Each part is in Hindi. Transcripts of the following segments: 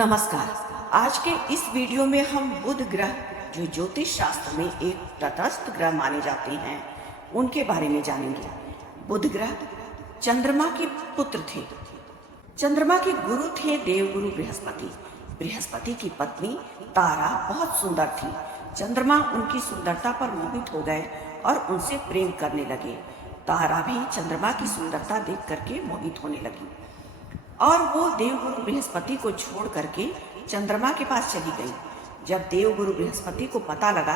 नमस्कार। आज के इस वीडियो में हम बुध ग्रह, जो ज्योतिष शास्त्र में एक तटस्थ ग्रह माने जाते हैं, उनके बारे में जानेंगे। बुध ग्रह चंद्रमा के पुत्र थे। चंद्रमा के गुरु थे देवगुरु बृहस्पति। बृहस्पति की पत्नी तारा बहुत सुंदर थी। चंद्रमा उनकी सुंदरता पर मोहित हो गए और उनसे प्रेम करने लगे। तारा भी चंद्रमा की सुंदरता देख करके मोहित होने लगी और वो देवगुरु बृहस्पति को छोड़ करके चंद्रमा के पास चली गई। जब देवगुरु बृहस्पति को पता लगा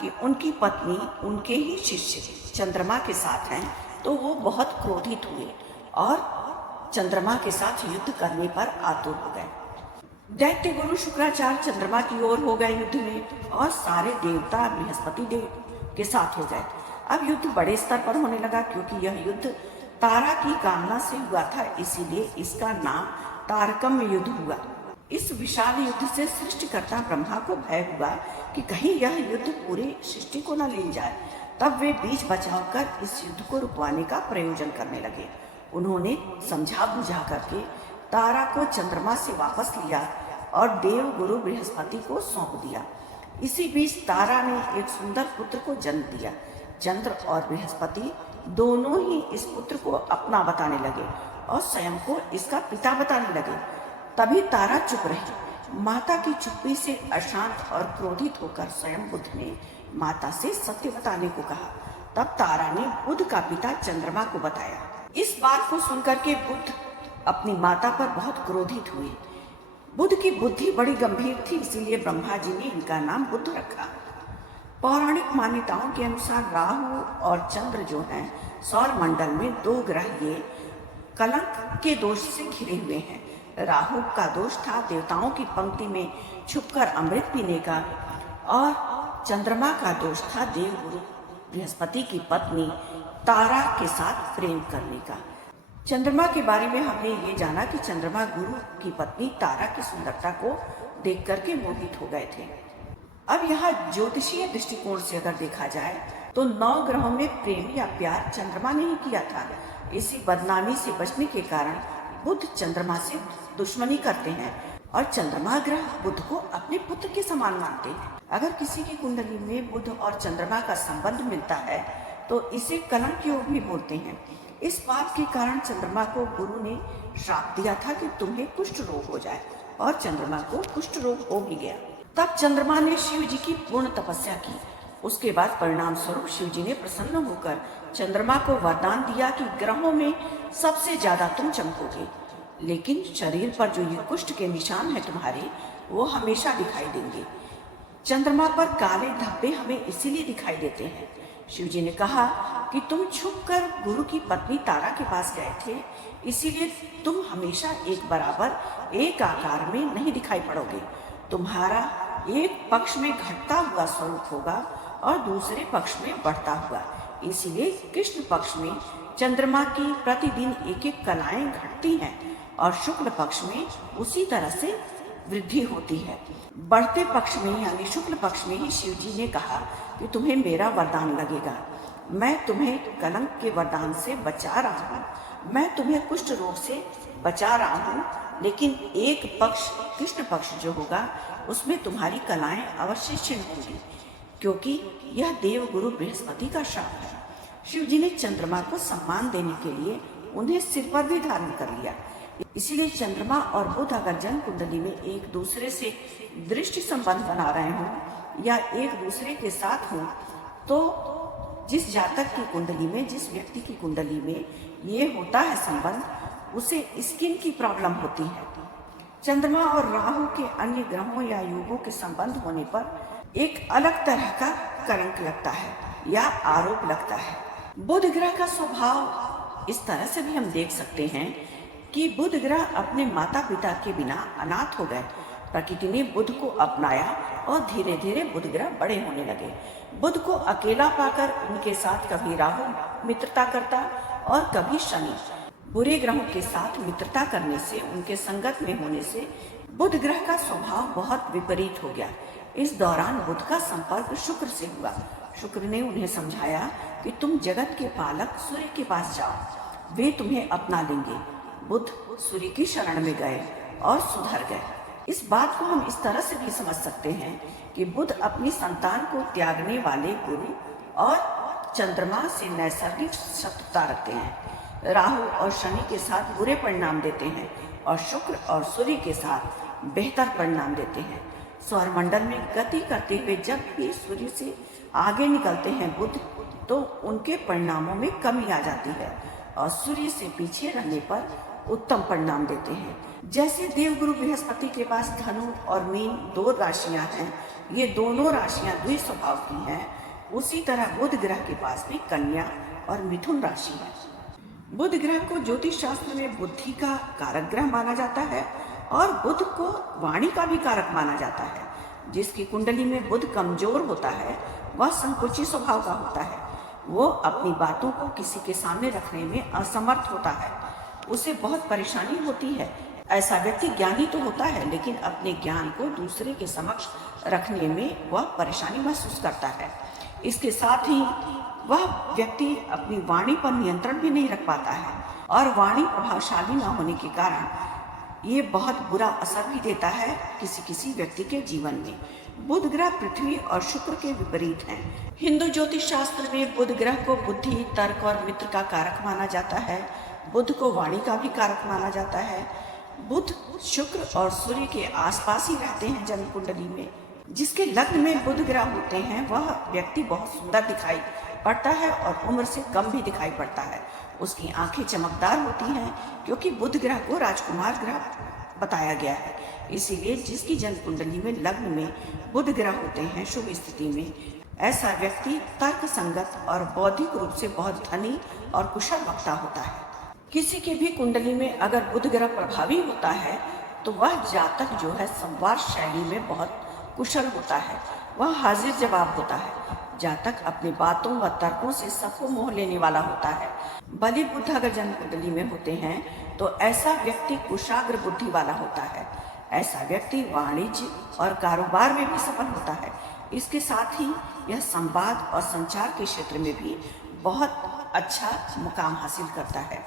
कि उनकी पत्नी उनके ही शिष्य चंद्रमा के साथ हैं, तो वो बहुत क्रोधित हुए और चंद्रमा के साथ युद्ध करने पर आतुर हो गए। दैत्य गुरु शुक्राचार्य चंद्रमा की ओर हो गए युद्ध में और सारे देवता बृहस्पति देव के साथ हो गए। अब युद्ध बड़े स्तर पर होने लगा, क्योंकि यह युद्ध तारा की कामना से हुआ था, इसीलिए इसका नाम तारकम युद्ध हुआ। इस विशाल युद्ध से सृष्टिकर्ता ब्रह्मा को भय हुआ कि कहीं यह युद्ध पूरे सृष्टि को न ले जाए। तब वे बीच बचाव कर इस युद्ध को रुकवाने का प्रयोजन करने लगे। उन्होंने समझा बुझा करके तारा को चंद्रमा से वापस लिया और देव गुरु बृहस्पति को सौंप दिया। इसी बीच तारा ने एक सुंदर पुत्र को जन्म दिया। चंद्र और बृहस्पति दोनों ही इस पुत्र को अपना बताने लगे और स्वयं को इसका पिता बताने लगे। तभी तारा चुप रही। माता की चुप्पी से अशांत और क्रोधित होकर स्वयं बुध ने माता से सत्य बताने को कहा। तब तारा ने बुध का पिता चंद्रमा को बताया। इस बात को सुनकर के बुध अपनी माता पर बहुत क्रोधित हुए। बुध की बुद्धि बड़ी गंभीर थी, इसीलिए ब्रह्मा जी ने इनका नाम बुध रखा। पौराणिक मान्यताओं के अनुसार राहु और चंद्र जो हैं, सौर मंडल में दो ग्रह ये कलंक के दोष से घिरे हुए हैं। राहु का दोष था देवताओं की पंक्ति में छुपकर अमृत पीने का और चंद्रमा का दोष था देवगुरु बृहस्पति की पत्नी तारा के साथ प्रेम करने का। चंद्रमा के बारे में हमने ये जाना कि चंद्रमा गुरु की पत्नी तारा की सुंदरता को देख करके मोहित हो गए थे। अब यहाँ ज्योतिषीय दृष्टिकोण से अगर देखा जाए तो 9 ग्रहों में प्रेम या प्यार चंद्रमा ने ही किया था। इसी बदनामी से बचने के कारण बुध चंद्रमा से दुश्मनी करते हैं और चंद्रमा ग्रह बुध को अपने पुत्र के समान मानते हैं। अगर किसी की कुंडली में बुध और चंद्रमा का संबंध मिलता है तो इसे कलंक योग भी बोलते हैं। इस बात के कारण चंद्रमा को गुरु ने श्राप दिया था कि तुम्हें कुष्ठ रोग हो जाए, और चंद्रमा को कुष्ठ रोग हो भी गया। तब चंद्रमा ने शिव जी की पूर्ण तपस्या की। उसके बाद परिणाम स्वरूप शिव जी ने प्रसन्न होकर चंद्रमा को वरदान दिया कि ग्रहों में सबसे ज्यादा तुम चमकोगे, लेकिन शरीर पर जो ये कुष्ठ के निशान है तुम्हारे, वो हमेशा दिखाई देंगे। चंद्रमा पर काले धब्बे हमें इसीलिए दिखाई देते हैं। शिव जी ने कहा कि तुम छुपकर गुरु की पत्नी तारा के पास गए थे, इसीलिए तुम हमेशा एक बराबर एक आकार में नहीं दिखाई पड़ोगे। तुम्हारा एक पक्ष में घटता हुआ स्वरूप होगा और दूसरे पक्ष में बढ़ता हुआ। इसीलिए कृष्ण पक्ष में चंद्रमा की प्रतिदिन एक एक कलाएं घटती हैं और शुक्ल पक्ष में उसी तरह से वृद्धि होती है। बढ़ते पक्ष में यानी शुक्ल पक्ष में ही शिव जी ने कहा कि तुम्हें मेरा वरदान लगेगा। मैं तुम्हें कलंक के वरदान से बचा रहा हूँ, मैं तुम्हें कुष्ठ रोग से बचा रहा हूँ, लेकिन एक पक्ष कृष्ण पक्ष जो होगा उसमें तुम्हारी कलाएं अवश्य क्षीण होंगी, क्योंकि यह देव गुरु बृहस्पति का श्राप है। शिव जी ने चंद्रमा को सम्मान देने के लिए उन्हें सिर पर भी धारण कर लिया। इसीलिए चंद्रमा और बुध अगर जन्म कुंडली में एक दूसरे से दृष्टि संबंध बना रहे हों या एक दूसरे के साथ हों, तो जिस जातक की कुंडली में, जिस व्यक्ति की कुंडली में ये होता है संबंध, उसे स्किन की प्रॉब्लम होती है। चंद्रमा और राहु के अन्य ग्रहों या युगों के संबंध होने पर एक अलग तरह का कलंक लगता है या आरोप लगता है। बुध ग्रह का स्वभाव इस तरह से भी हम देख सकते हैं कि बुध ग्रह अपने माता पिता के बिना अनाथ हो गए। प्रकृति ने बुध को अपनाया और धीरे धीरे बुध ग्रह बड़े होने लगे। बुध को अकेला पाकर उनके साथ कभी राहु मित्रता करता और कभी शनि। बुरे ग्रहों के साथ मित्रता करने से, उनके संगत में होने से बुध ग्रह का स्वभाव बहुत विपरीत हो गया। इस दौरान बुध का संपर्क शुक्र से हुआ। शुक्र ने उन्हें समझाया कि तुम जगत के पालक सूर्य के पास जाओ, वे तुम्हें अपना लेंगे। बुध सूर्य की शरण में गए और सुधर गए। इस बात को हम इस तरह से भी समझ सकते हैं कि बुध अपनी संतान को त्यागने वाले गुरु और चंद्रमा से नैसर्गिक शत्रुता रखते हैं। राहु और शनि के साथ बुरे परिणाम देते हैं और शुक्र और सूर्य के साथ बेहतर परिणाम देते हैं। सौरमंडल में गति करते हुए जब भी सूर्य से आगे निकलते हैं बुध, तो उनके परिणामों में कमी आ जाती है और सूर्य से पीछे रहने पर उत्तम परिणाम देते हैं। जैसे देवगुरु बृहस्पति के पास धनु और मीन 2 राशियां हैं, ये दोनों राशियां द्विस्वभाव की हैं, उसी तरह बुध ग्रह के पास भी कन्या और मिथुन राशि है। बुध ग्रह को ज्योतिष शास्त्र में बुद्धि का कारक ग्रह माना जाता है और बुध को वाणी का भी कारक माना जाता है। जिसकी कुंडली में बुध कमजोर होता है वह संकुची स्वभाव का होता है। वो अपनी बातों को किसी के सामने रखने में असमर्थ होता है, उसे बहुत परेशानी होती है। ऐसा व्यक्ति ज्ञानी तो होता है, लेकिन अपने ज्ञान को दूसरे के समक्ष रखने में वह परेशानी महसूस करता है। इसके साथ ही वह व्यक्ति अपनी वाणी पर नियंत्रण भी नहीं रख पाता है और वाणी प्रभावशाली न होने के कारण ये बहुत बुरा असर भी देता है किसी व्यक्ति के जीवन में। बुध ग्रह पृथ्वी और शुक्र के विपरीत हैं। हिंदू ज्योतिष शास्त्र में बुध ग्रह को बुद्धि, तर्क और मित्र का कारक माना जाता है। बुध को वाणी का भी कारक माना जाता है। बुध, शुक्र और सूर्य के आसपास ही रहते हैं जन्म कुंडली में। जिसके लग्न में बुध ग्रह होते हैं वह व्यक्ति बहुत सुंदर दिखाई पड़ता है और उम्र से कम भी दिखाई पड़ता है। उसकी आंखें चमकदार होती हैं क्योंकि बुध ग्रह को राजकुमार ग्रह बताया गया है। इसीलिए जिसकी जन्म कुंडली में लग्न में बुध ग्रह होते हैं शुभ स्थिति में, ऐसा व्यक्ति तर्क संगत और बौद्धिक रूप से बहुत धनी और कुशल वक्ता होता है। किसी की भी कुंडली में अगर बुध ग्रह प्रभावी होता है तो वह जातक जो है संवाद शैली में बहुत कुशल होता है, वह हाजिर जवाब होता है। जातक अपनी बातों व तर्कों से सबको मोह लेने वाला होता है। बलि बुध अगर जन्म कुंडली में होते हैं तो ऐसा व्यक्ति कुशाग्र बुद्धि वाला होता है। ऐसा व्यक्ति वाणिज्य और कारोबार में भी सफल होता है। इसके साथ ही यह संवाद और संचार के क्षेत्र में भी बहुत अच्छा मुकाम हासिल करता है।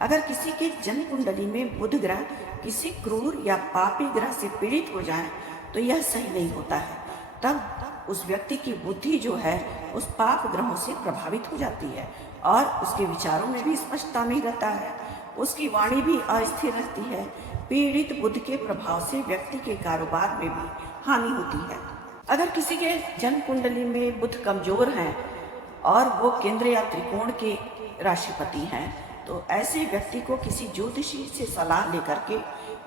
अगर किसी के जन्म कुंडली में बुध ग्रह किसी क्रूर या पापी ग्रह से पीड़ित हो जाए तो यह सही नहीं होता है। तब उस व्यक्ति की बुद्धि जो है उस पाप ग्रहों से प्रभावित हो जाती है और उसके विचारों में भी स्पष्टता नहीं रहता है। उसकी वाणी भी अस्थिर रहती है। पीड़ित बुध के प्रभाव से व्यक्ति के कारोबार में भी हानि होती है। अगर किसी के जन्म कुंडली में बुध कमजोर हैं और वो केंद्र या त्रिकोण के राशिपति हैं तो ऐसे व्यक्ति को किसी ज्योतिषी से सलाह लेकर के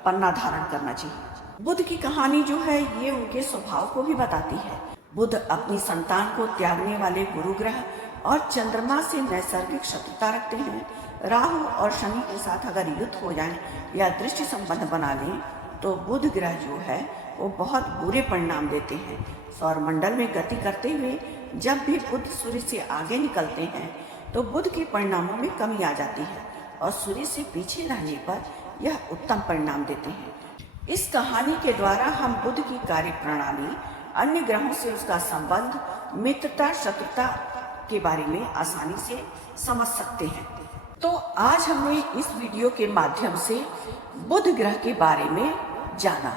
पन्ना धारण करना चाहिए। बुध की कहानी जो है ये उनके स्वभाव को भी बताती है। बुध अपनी संतान को त्यागने वाले गुरु ग्रह और चंद्रमा से नैसर्गिक शत्रुता रखते हैं। राहु और शनि के साथ अगर युद्ध हो जाए या दृष्टि संबंध बना लें तो बुध ग्रह जो है वो बहुत बुरे परिणाम देते हैं। सौरमंडल में गति करते हुए जब भी बुध सूर्य से आगे निकलते हैं तो बुध के परिणामों में कमी आ जाती है और सूर्य से पीछे रहने पर यह उत्तम परिणाम देते हैं। इस कहानी के द्वारा हम बुध की कार्य प्रणाली, अन्य ग्रहों से उसका संबंध, मित्रता, शत्रुता के बारे में आसानी से समझ सकते हैं। तो आज हमने इस वीडियो के माध्यम से बुध ग्रह के बारे में जाना।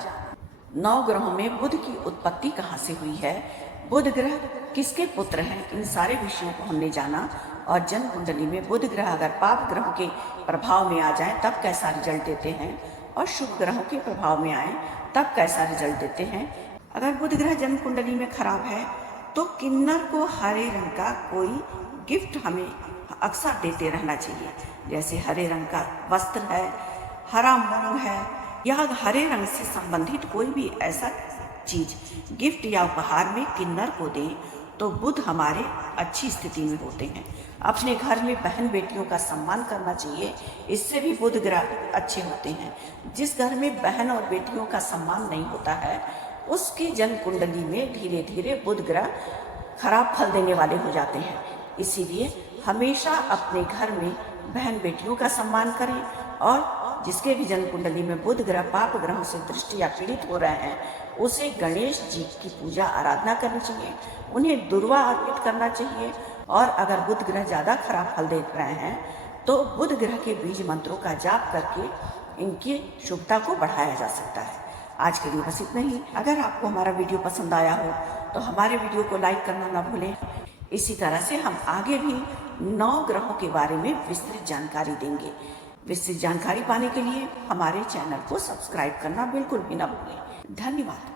9 ग्रहों में बुध की उत्पत्ति कहाँ से हुई है, बुध ग्रह किसके पुत्र हैं, इन सारे विषयों को हमने जाना। और जन्म कुंडली में बुध ग्रह अगर पाप ग्रहों के प्रभाव में आ जाए तब कैसा रिजल्ट देते हैं और शुभ ग्रहों के प्रभाव में आए तब कैसा रिजल्ट देते हैं। अगर बुध ग्रह जन्म कुंडली में खराब है तो किन्नर को हरे रंग का कोई गिफ्ट हमें अक्सर देते रहना चाहिए। जैसे हरे रंग का वस्त्र है, हरा मूंग है या हरे रंग से संबंधित कोई भी ऐसा चीज गिफ्ट या उपहार में किन्नर को दें तो बुध हमारे अच्छी स्थिति में होते हैं। अपने घर में बहन बेटियों का सम्मान करना चाहिए, इससे भी बुध ग्रह अच्छे होते हैं। जिस घर में बहन और बेटियों का सम्मान नहीं होता है उसकी जन्म कुंडली में धीरे धीरे बुध ग्रह खराब फल देने वाले हो जाते हैं। इसीलिए हमेशा अपने घर में बहन बेटियों का सम्मान करें और जिसके भी जन्म कुंडली में बुध ग्रह पाप ग्रहों से दृष्टि या पीड़ित हो रहे हैं उसे गणेश जी की पूजा आराधना करनी चाहिए, उन्हें दुर्वा अर्पित करना चाहिए। और अगर बुध ग्रह ज़्यादा खराब फल दे रहे हैं तो बुध ग्रह के बीज मंत्रों का जाप करके इनकी शुभता को बढ़ाया जा सकता है। आज के लिए बस इतना ही। अगर आपको हमारा वीडियो पसंद आया हो तो हमारे वीडियो को लाइक करना ना भूलें। इसी तरह से हम आगे भी 9 ग्रहों के बारे में विस्तृत जानकारी देंगे। विस्तृत जानकारी पाने के लिए हमारे चैनल को सब्सक्राइब करना बिल्कुल भी ना भूलें। धन्यवाद।